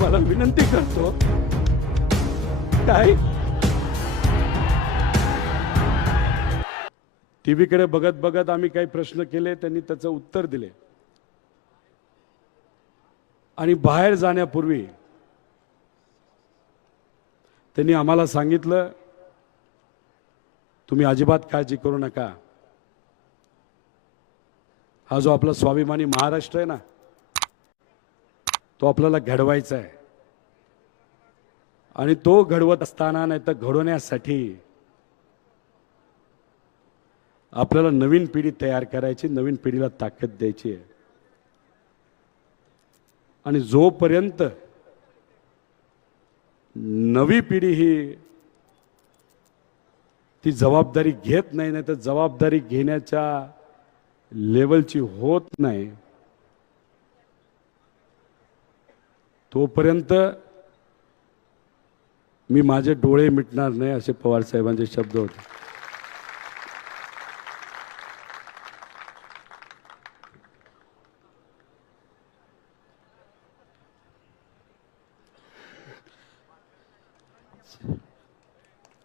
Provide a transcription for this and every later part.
तुम्हाला विनंती करतो, काय टीव्हीकडे बघत बघत आम्ही काही प्रश्न केले, त्यांनी त्याचं उत्तर दिले आणि बाहेर जाण्यापूर्वी त्यांनी आम्हाला सांगितलं, तुम्ही अजिबात काळजी करू नका, हा जो आपला स्वाभिमानी महाराष्ट्र आहे ना, तो आपल्याला घडवायचा आहे आणि तो घडवत असताना नाही तर घडवण्यासाठी आपल्याला नवीन पिढी तयार करायची, नवीन पिढीला ताकद द्यायची आहे आणि जोपर्यंत नवी पिढी ही ती जबाबदारी घेत नाही, नाही तर जबाबदारी घेण्याच्या लेवलची होत नाही, तोपर्यंत मी माझे डोळे मिटणार नाही, असे पवार साहेबांचे शब्द होते.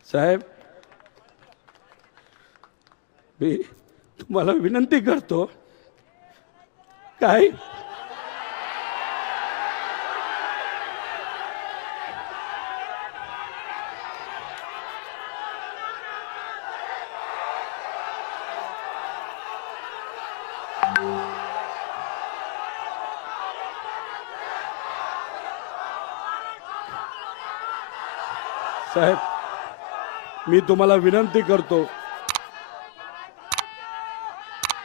साहेब, मी तुम्हाला विनंती करतो, काय साहेब, मी तुम्हाला विनंती करतो,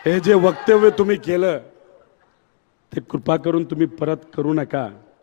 हे जे वक्तव्य तुम्ही केलं ते कृपा करून तुम्ही परत करू नका.